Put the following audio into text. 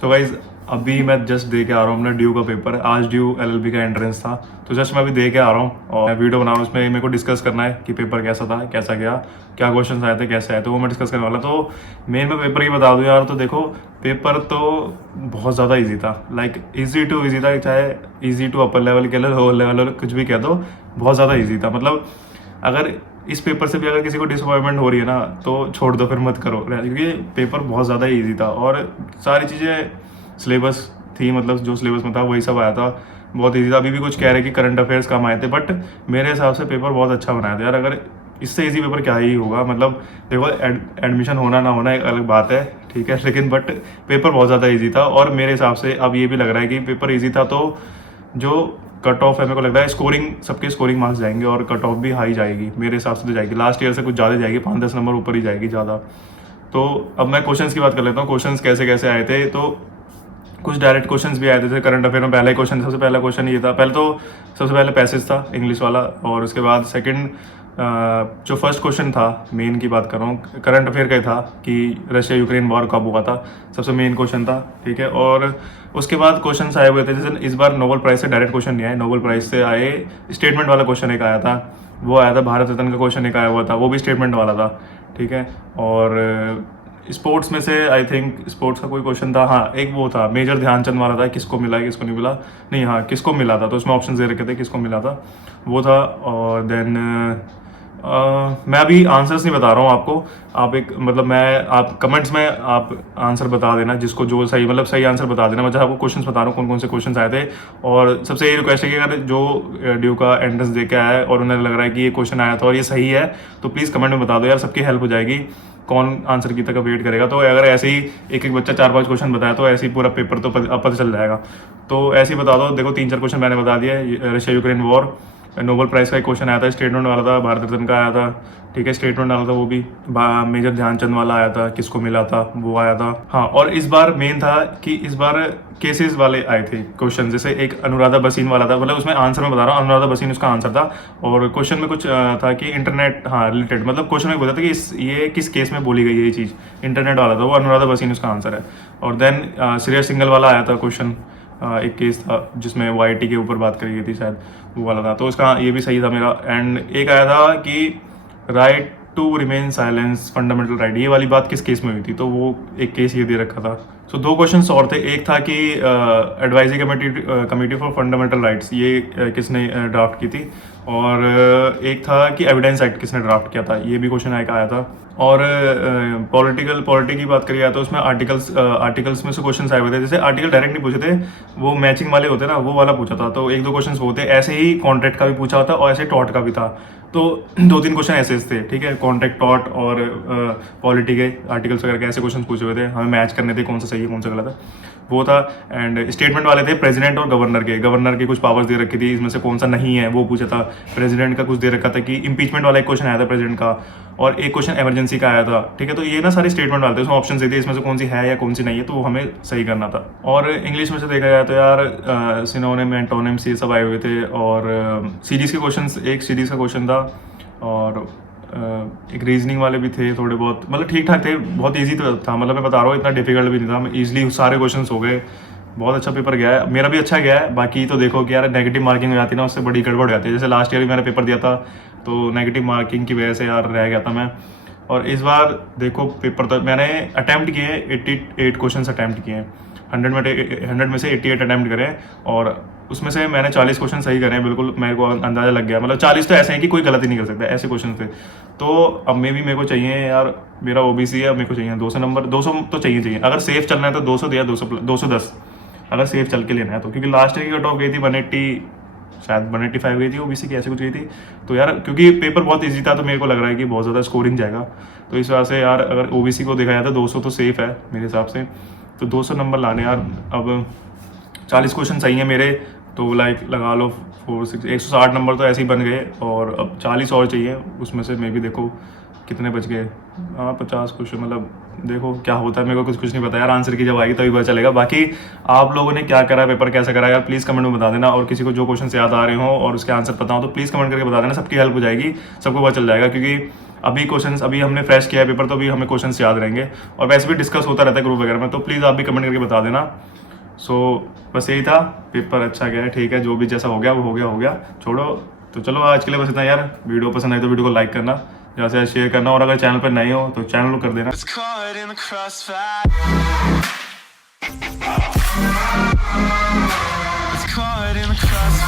So guys अभी मैं just they के आ रहा हूँ अपना ड्यू का पेपर। आज ड्यू एलएलबी का एंट्रेंस था, तो जस्ट मैं अभी दे के आ रहा हूँ और वीडियो बना रहा हूँ। उसमें मेरे को डिस्कस करना है कि पेपर कैसा था, कैसा गया, क्या क्वेश्चन आए थे, कैसे आए, तो वो मैं डिस्कस करने वाला। तो मेन मैं पेपर की बता दूँ यार, तो देखो पेपर तो बहुत ज़्यादा ईजी था। लाइक ईजी टू ईजी था, चाहे ईजी टू अपर लेवल कह लो, लोअर लेवल कुछ भी कह दो, बहुत ज़्यादा ईजी था। मतलब अगर इस पेपर से भी अगर किसी को डिसअपॉइंटमेंट हो रही है ना, तो छोड़ दो, फिर मत करो, क्योंकि पेपर बहुत ज़्यादा ईजी था और सारी चीज़ें सिलेबस थी, मतलब जो सिलेबस में था वही सब आया था, बहुत ईजी था। अभी भी कुछ कह रहे कि करंट अफेयर्स कम आए थे, बट मेरे हिसाब से पेपर बहुत अच्छा बनाया था यार। अगर इससे ईजी पेपर क्या ही होगा। मतलब देखो एडमिशन होना ना होना एक अलग बात है, ठीक है, लेकिन बट पेपर बहुत ज़्यादा ईजी था। और मेरे हिसाब से अब ये भी लग रहा है कि पेपर ईजी था, तो जो कट ऑफ है मेरे को लग रहा है स्कोरिंग, सबके स्कोरिंग मार्क्स जाएंगे और कट ऑफ भी हाई जाएगी मेरे हिसाब से, तो जाएगी लास्ट ईयर से कुछ ज़्यादा जाएगी, 5-10 नंबर ऊपर ही जाएगी ज़्यादा। तो अब मैं क्वेश्चंस की बात कर लेता हूँ, क्वेश्चंस कैसे कैसे आए थे। तो कुछ डायरेक्ट क्वेश्चंस भी आए थे, जैसे करंट अफेयर में पहला क्वेश्चन, सबसे पहला क्वेश्चन ये था। पहले तो सबसे पहले पैसेज था इंग्लिश वाला, और उसके बाद सेकंड जो फर्स्ट क्वेश्चन था, मेन की बात कर रहा हूँ, करंट अफेयर का ही था कि रशिया यूक्रेन वॉर कब हुआ था, सबसे मेन क्वेश्चन था, ठीक है। और उसके बाद क्वेश्चन आए हुए थे, जैसे इस बार नोबेल प्राइज से डायरेक्ट क्वेश्चन नहीं आए, नोबेल प्राइज से आए स्टेटमेंट वाला क्वेश्चन एक आया था, वो आया था। भारत रत्न का क्वेश्चन एक आया हुआ था, वो भी स्टेटमेंट वाला था, ठीक है। और स्पोर्ट्स में से आई थिंक स्पोर्ट्स का कोई क्वेश्चन था, हाँ एक वो था मेजर ध्यानचंद वाला था, किसको मिला है किसको नहीं मिला, नहीं हाँ किसको मिला था, तो उसमें ऑप्शन दे रखे थे किसको मिला था, वो था। और देन मैं अभी आंसर्स नहीं बता रहा हूँ आपको, आप एक मतलब मैं आप कमेंट्स में आप आंसर बता देना, जिसको जो सही मतलब सही आंसर बता देना। मैं आपको क्वेश्चंस बता रहा हूँ कौन कौन से क्वेश्चंस आए थे। और सबसे यही रिक्वेस्ट है कि अगर जो ड्यू का एंट्रेंस दे के आया है और उन्हें लग रहा है कि ये क्वेश्चन आया था और ये सही है, तो प्लीज़ कमेंट में बता दो यार, सबकी हेल्प हो जाएगी। कौन आंसर की तक वेट करेगा। तो अगर ऐसे ही एक एक बच्चा 4-5 क्वेश्चन बताया, तो ऐसे ही पूरा पेपर तो पता चल जाएगा। तो ऐसे ही बता दो, देखो 3-4 क्वेश्चन मैंने बता दिए। Russia Ukraine war, Nobel prize का एक क्वेश्चन आया था, स्टेटमेंट वाला था, भारत रत्न का आया था, ठीक है, स्टेटमेंट वाला था वो भी। मेजर ध्यानचंद वाला आया था, किसको मिला था, वो आया था। हाँ, और इस बार मेन था कि इस बार केसेस वाले आए थे क्वेश्चन, जैसे एक अनुराधा भसीन वाला था, मतलब उसमें आंसर में बता रहा हूँ, अनुराधा भसीन उसका आंसर था। और क्वेश्चन में कुछ था कि इंटरनेट, हाँ रिलेटेड, मतलब क्वेश्चन में बोला था कि ये किस केस में बोली गई है ये चीज़, इंटरनेट वाला था, वो अनुराधा भसीन उसका आंसर है। और देन श्रेयस सिंगल वाला आया था क्वेश्चन, एक केस था जिसमें वाईटी के ऊपर बात करी गई थी शायद, वो वाला था, तो उसका ये भी सही था मेरा। एंड एक आया था कि right to remain silence fundamental right, ये वाली बात किस केस में हुई थी, तो वो एक केस ये दे रखा था। सो 2 क्वेश्चंस और थे, एक था कि advisory committee for fundamental rights, ये किसने ड्राफ्ट की थी। और एक था कि एविडेंस एक्ट किसने ड्राफ्ट किया था, ये भी क्वेश्चन एक आया था। और पॉलिटी की बात करिए तो उसमें आर्टिकल्स में से क्वेश्चन आए हुए थे, जैसे आर्टिकल डायरेक्ट नहीं पूछे थे, वो मैचिंग वाले होते ना, वो वाला पूछा था। तो 1-2 क्वेश्चन वो थे, ऐसे ही कॉन्ट्रैक्ट का भी पूछा होता और ऐसे टॉट का भी था। तो 2-3 क्वेश्चन ऐसे थे, ठीक है, कॉन्ट्रैक्ट, टॉट और पॉलिटी के आर्टिकल्स वगैरह के ऐसे क्वेश्चन पूछे हुए थे, हमें मैच करने थे कौन सा सही है कौन सा गलत है, वो था। एंड स्टेटमेंट वाले थे प्रेसिडेंट और गवर्नर के कुछ पावर्स दे रखी थी, इसमें से कौन सा नहीं है वो पूछा था। प्रेसिडेंट का कुछ दे रखा था कि इम्पीचमेंट वाला एक क्वेश्चन आया था प्रेसिडेंट का, और एक क्वेश्चन इमरजेंसी का आया था, ठीक है। तो ये ना सारे स्टेटमेंट वाले थे, उसमें ऑप्शन देते इसमें से कौन सी है या कौन सी नहीं है, तो वो हमें सही करना था। और इंग्लिश में से देखा जाए तो यार सिनोनिम एंटोनिम्स ये सब आए हुए थे। और सीरीज़ के क्वेश्चन, एक सीरीज़ का क्वेश्चन था, और एक रीजनिंग वाले भी थे थोड़े बहुत, मतलब ठीक ठाक थे, बहुत इजी तो था, मतलब मैं बता रहा हूँ इतना डिफिकल्ट भी नहीं था, ईजिली सारे क्वेश्चन हो गए, बहुत अच्छा पेपर गया है, मेरा भी अच्छा गया है। बाकी तो देखो कि यार नेगेटिव मार्किंग हो जाती है ना, उससे बड़ी गड़बड़ हो जाती है, जैसे लास्ट ईयर भी मैंने पेपर दिया था, तो नेगेटिव मार्किंग की वजह से यार रह गया था मैं। और इस बार देखो पेपर तो मैंने अटैम्प्ट किए 88 क्वेश्चन अटैम्प्ट किए हैं, 100 में से 88 अटैम्प्ट करें, और उसमें से मैंने 40 क्वेश्चन सही करे हैं, बिल्कुल मेरे को अंदाजा लग गया, मतलब 40 तो ऐसे हैं कि कोई गलती नहीं कर सकता, ऐसे क्वेश्चन थे। तो अब मेरे को चाहिए यार, मेरा ओबीसी है, मेरे को चाहिए 200 नंबर, 200 तो चाहिए, अगर सेफ चलना है तो 200 दिया, 210 अगर सेफ चल के लेना है तो, क्योंकि लास्ट ईयर की कट ऑफ गई थी 180, शायद 185 गई थी ओबीसी की, ऐसे कुछ गई थी। तो यार क्योंकि पेपर बहुत ईजी था, तो मेरे को लग रहा है कि बहुत ज़्यादा स्कोरिंग जाएगा, तो इस वजह से यार अगर ओबीसी को देखा जाए तो 200 तो सेफ है मेरे हिसाब से, तो 200 नंबर लाने यार। अब 40 क्वेश्चन सही है मेरे, तो लाइक लगा लो 4-6 160 नंबर तो ऐसे ही बन गए, और अब 40 और चाहिए, उसमें से मैं भी देखो कितने बच गए, हाँ 50 क्वेश्चन, मतलब देखो क्या होता है, मेरे को कुछ नहीं पता यार, आंसर की जब आएगी तभी पता चलेगा। बाकी आप लोगों ने क्या करा, पेपर कैसा करा यार, प्लीज़ कमेंट में बता देना। और किसी को जो क्वेश्चन याद आ रहे हो और उसके आंसर पता हो तो प्लीज़ कमेंट करके बता देना, सबकी हेल्प हो जाएगी, सबको पता चल जाएगा। क्योंकि अभी हमने फ्रेश किया है पेपर, तो अभी हमें क्वेश्चन याद रहेंगे, और वैसे भी डिस्कस होता रहता है ग्रुप वगैरह में, तो प्लीज़ आप भी कमेंट करके बता देना। सो बस यही था, पेपर अच्छा गया है, ठीक है, जो भी जैसा हो गया वो हो गया, छोड़ो। तो चलो आज के लिए बस इतना यार, वीडियो पसंद आई तो वीडियो को लाइक करना, ज़्यादा से ज़्यादा शेयर करना, और अगर चैनल पर नए हो तो चैनल को कर देना।